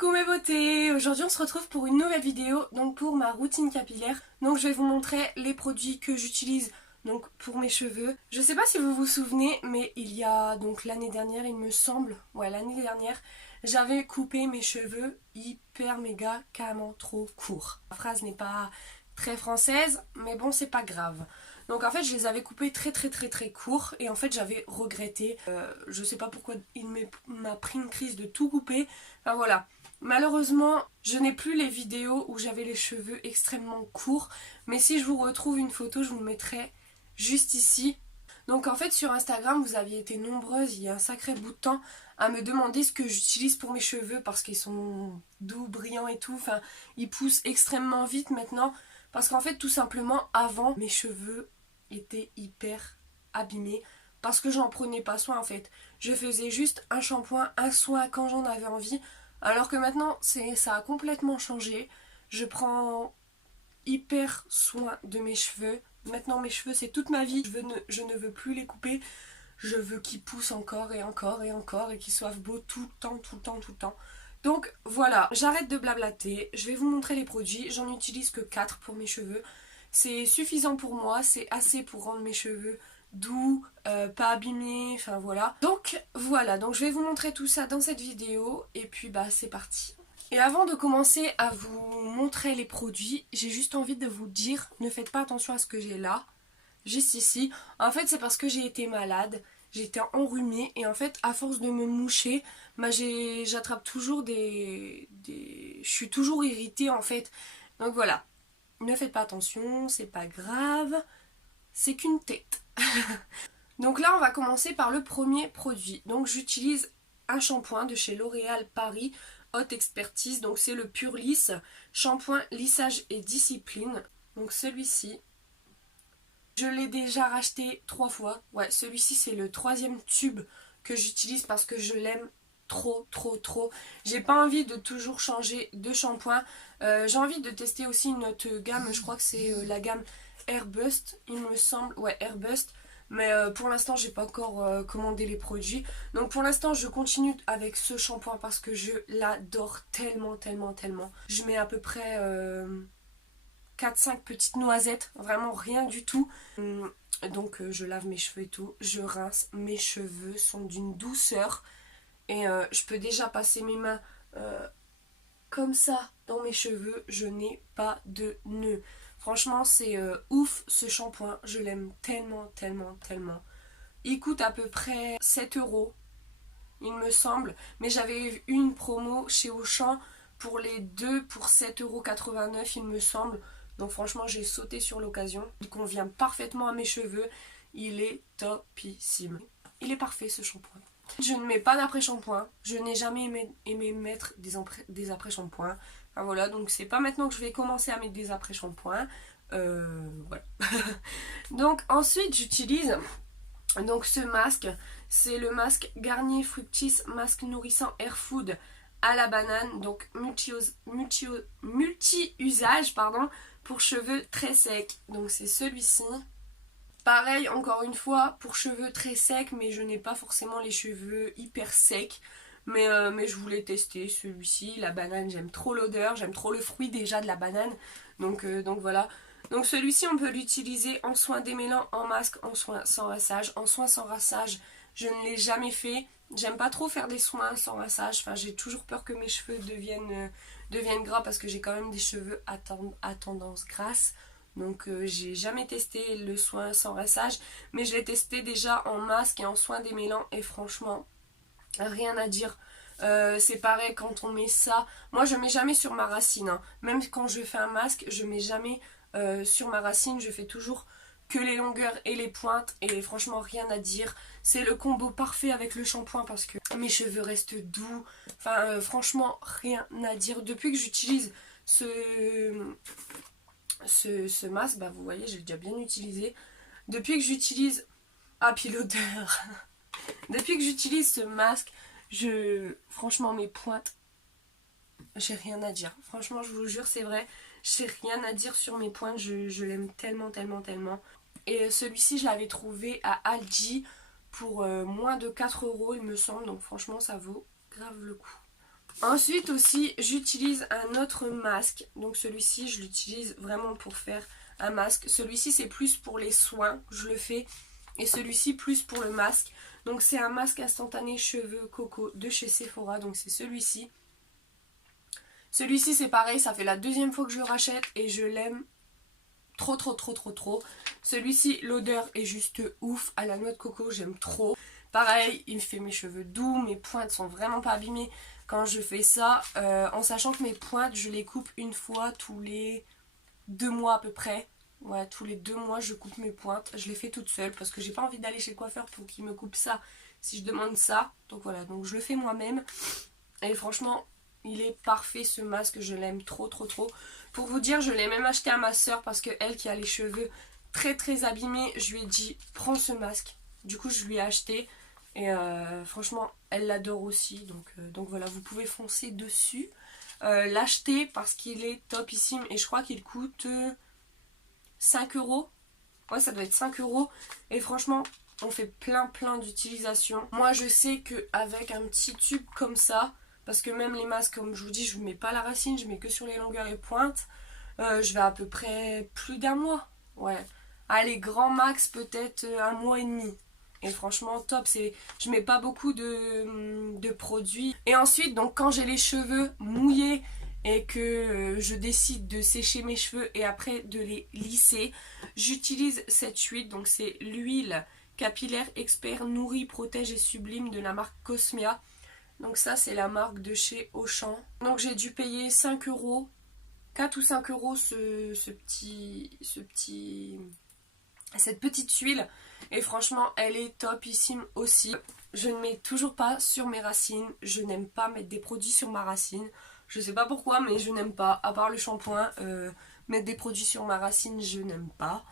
Coucou mes beautés, aujourd'hui on se retrouve pour une nouvelle vidéo, donc pour ma routine capillaire. Donc je vais vous montrer les produits que j'utilise donc pour mes cheveux. Je sais pas si vous vous souvenez, mais il y a donc l'année dernière il me semble, l'année dernière, j'avais coupé mes cheveux hyper méga carrément trop courts. La phrase n'est pas très française, mais bon c'est pas grave. Donc en fait je les avais coupés très courts et en fait j'avais regretté. Je sais pas pourquoi il m'a pris une crise de tout couper. Enfin voilà. Malheureusement je n'ai plus les vidéos où j'avais les cheveux extrêmement courts. Mais si je vous retrouve une photo je vous le mettrai juste ici. Donc en fait sur Instagram vous aviez été nombreuses il y a un sacré bout de temps à me demander ce que j'utilise pour mes cheveux parce qu'ils sont doux, brillants et tout. Enfin ils poussent extrêmement vite maintenant. Parce qu'en fait tout simplement avant mes cheveux étaient hyper abîmés parce que j'en prenais pas soin en fait. Je faisais juste un shampoing, un soin quand j'en avais envie. Alors que maintenant ça a complètement changé. Je prends hyper soin de mes cheveux. Maintenant mes cheveux c'est toute ma vie. Je ne veux plus les couper. Je veux qu'ils poussent encore et encore et encore et qu'ils soient beaux tout le temps, tout le temps, tout le temps. Donc voilà, j'arrête de blablater, je vais vous montrer les produits, j'en utilise que 4 pour mes cheveux. C'est suffisant pour moi, c'est assez pour rendre mes cheveux doux, pas abîmés, enfin voilà. Donc voilà, donc je vais vous montrer tout ça dans cette vidéo et puis bah c'est parti. Et avant de commencer à vous montrer les produits, j'ai juste envie de vous dire, ne faites pas attention à ce que j'ai là, juste ici. En fait c'est parce que j'ai été malade. J'étais enrhumée et en fait à force de me moucher, bah, j'attrape toujours je suis toujours irritée en fait. Donc voilà, ne faites pas attention, c'est pas grave, c'est qu'une tête. Donc là on va commencer par le premier produit. Donc j'utilise un shampoing de chez L'Oréal Paris Haute Expertise. Donc c'est le Pure Lisse, shampoing lissage et discipline. Donc celui-ci. Je l'ai déjà racheté 3 fois. Ouais, celui-ci c'est le 3e tube que j'utilise parce que je l'aime trop. J'ai pas envie de toujours changer de shampoing. J'ai envie de tester aussi une autre gamme. Je crois que c'est la gamme Airbust, il me semble. Ouais, Airbust. Mais pour l'instant j'ai pas encore commandé les produits. Donc pour l'instant je continue avec ce shampoing parce que je l'adore tellement. Je mets à peu près 4-5 petites noisettes, vraiment rien du tout. Donc je lave mes cheveux et tout, je rince, mes cheveux sont d'une douceur et je peux déjà passer mes mains comme ça dans mes cheveux, je n'ai pas de nœuds. Franchement c'est ouf ce shampoing, je l'aime tellement. Il coûte à peu près 7 euros il me semble, mais j'avais eu une promo chez Auchan pour les deux pour 7,89 € il me semble. Donc franchement j'ai sauté sur l'occasion. Il convient parfaitement à mes cheveux. Il est topissime. Il est parfait ce shampoing. Je ne mets pas d'après-shampoing. Je n'ai jamais aimé mettre des après-shampoings. Enfin voilà, donc c'est pas maintenant que je vais commencer à mettre des après-shampoings. Voilà. Donc ensuite j'utilise donc ce masque. C'est le masque Garnier Fructis masque nourrissant Air Food à la banane. Donc multi-usage pardon, pour cheveux très secs. Donc c'est celui-ci. Pareil encore une fois pour cheveux très secs, mais je n'ai pas forcément les cheveux hyper secs. Mais je voulais tester celui-ci. La banane, j'aime trop l'odeur, j'aime trop le fruit déjà de la banane. Donc voilà. Donc celui-ci on peut l'utiliser en soin démêlant, en masque, en soin sans rinçage. En soin sans rinçage, je ne l'ai jamais fait. J'aime pas trop faire des soins sans rinçage. Enfin j'ai toujours peur que mes cheveux deviennent gras parce que j'ai quand même des cheveux à tendance grasse. Donc j'ai jamais testé le soin sans rinçage. Mais je l'ai testé déjà en masque et en soin démêlant. Et franchement, rien à dire. C'est pareil quand on met ça. Moi je mets jamais sur ma racine. Hein. Même quand je fais un masque, je mets jamais sur ma racine. Je fais toujours que les longueurs et les pointes. Et franchement rien à dire. C'est le combo parfait avec le shampoing parce que mes cheveux restent doux. Enfin franchement rien à dire. Depuis que j'utilise ce masque, bah vous voyez j'ai déjà bien utilisé. Depuis que j'utilise... Ah puis l'odeur. Depuis que j'utilise ce masque, franchement mes pointes, j'ai rien à dire. Franchement je vous jure c'est vrai, j'ai rien à dire sur mes pointes, je l'aime tellement. Et celui-ci je l'avais trouvé à Aldi pour moins de 4 € il me semble, donc franchement ça vaut grave le coup. Ensuite aussi, j'utilise un autre masque. Donc celui-ci, je l'utilise vraiment pour faire un masque. Celui-ci, c'est plus pour les soins, je le fais. Et celui-ci, plus pour le masque. Donc c'est un masque instantané cheveux coco de chez Sephora. Donc c'est celui-ci. Celui-ci, c'est pareil, ça fait la deuxième fois que je le rachète et je l'aime trop, trop, trop, trop, trop. Celui-ci, l'odeur est juste ouf. À la noix de coco, j'aime trop. Pareil, il me fait mes cheveux doux, mes pointes sont vraiment pas abîmées quand je fais ça, en sachant que mes pointes, je les coupe une fois tous les 2 mois à peu près. Ouais, tous les 2 mois, je coupe mes pointes. Je les fais toute seule parce que j'ai pas envie d'aller chez le coiffeur pour qu'il me coupe ça si je demande ça. Donc voilà, donc je le fais moi-même. Et franchement, il est parfait ce masque, je l'aime trop, trop, trop. Pour vous dire, je l'ai même acheté à ma soeur parce que elle qui a les cheveux très, très abîmés, je lui ai dit, prends ce masque. Du coup, je lui ai acheté. Et franchement, elle l'adore aussi. Donc voilà, vous pouvez foncer dessus. L'acheter parce qu'il est topissime. Et je crois qu'il coûte 5 euros. Ouais, ça doit être 5 euros. Et franchement, on fait plein d'utilisations. Moi, je sais qu'avec un petit tube comme ça, parce que même les masques, comme je vous dis, je ne mets pas la racine, je mets que sur les longueurs et pointes, je vais à peu près plus d'1 mois. Ouais. Allez, grand max, peut-être 1 mois et demi. Et franchement top, je mets pas beaucoup de produits. Et ensuite, donc quand j'ai les cheveux mouillés et que je décide de sécher mes cheveux et après de les lisser, j'utilise cette huile. Donc c'est l'huile capillaire expert nourrit, protège et sublime de la marque Cosmia. Donc ça c'est la marque de chez Auchan. Donc j'ai dû payer 5 euros, 4 ou 5 euros cette petite huile. Et franchement, elle est topissime aussi. Je ne mets toujours pas sur mes racines. Je n'aime pas mettre des produits sur ma racine. Je sais pas pourquoi, mais je n'aime pas. À part le shampoing, mettre des produits sur ma racine, je n'aime pas.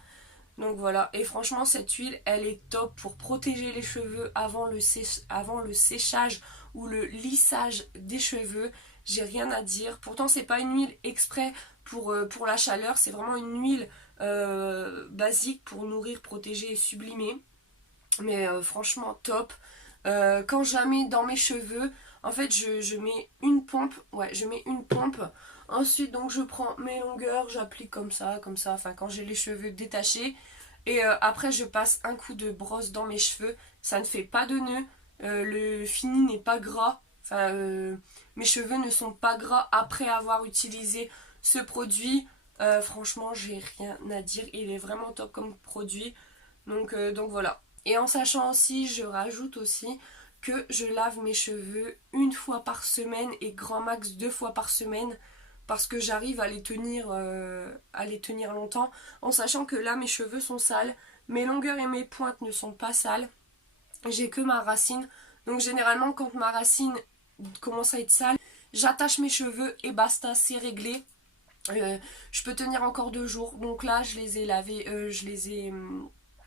Donc voilà. Et franchement, cette huile, elle est top pour protéger les cheveux avant le séchage ou le lissage des cheveux. J'ai rien à dire. Pourtant, c'est pas une huile exprès pour la chaleur. C'est vraiment une huile basique pour nourrir, protéger et sublimer. Mais franchement top. Quand je la mets dans mes cheveux, en fait je mets une pompe. Ouais, je mets une pompe. Ensuite donc je prends mes longueurs, j'applique comme ça, enfin quand j'ai les cheveux détachés. Et après je passe un coup de brosse dans mes cheveux. Ça ne fait pas de nœud. Le fini n'est pas gras. Enfin mes cheveux ne sont pas gras après avoir utilisé ce produit. Franchement, j'ai rien à dire. Il est vraiment top comme produit. Donc voilà. Et en sachant aussi, je rajoute aussi que je lave mes cheveux 1 fois par semaine et grand max 2 fois par semaine. Parce que j'arrive à les tenir longtemps. En sachant que là, mes cheveux sont sales. Mes longueurs et mes pointes ne sont pas sales. J'ai que ma racine. Donc généralement, quand ma racine commence à être sale, j'attache mes cheveux et basta, c'est réglé. Je peux tenir encore 2 jours. Donc là, je les ai lavés.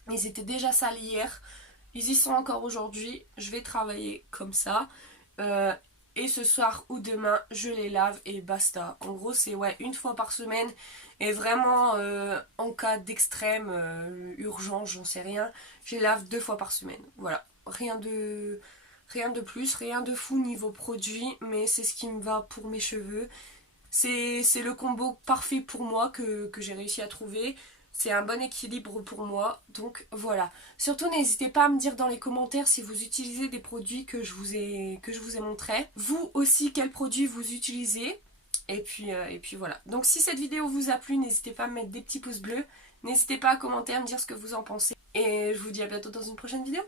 Ils étaient déjà sales hier. Ils y sont encore aujourd'hui. Je vais travailler comme ça. Et ce soir ou demain, je les lave et basta. En gros, c'est 1 fois par semaine. Et vraiment, en cas d'extrême, urgence, j'en sais rien, je les lave 2 fois par semaine. Voilà. Rien de plus, rien de fou niveau produit. Mais c'est ce qui me va pour mes cheveux. C'est le combo parfait pour moi que j'ai réussi à trouver. C'est un bon équilibre pour moi. Donc voilà. Surtout n'hésitez pas à me dire dans les commentaires si vous utilisez des produits que je vous ai montrés. Vous aussi, quels produits vous utilisez. Et puis voilà. Donc si cette vidéo vous a plu, n'hésitez pas à me mettre des petits pouces bleus. N'hésitez pas à commenter, à me dire ce que vous en pensez. Et je vous dis à bientôt dans une prochaine vidéo.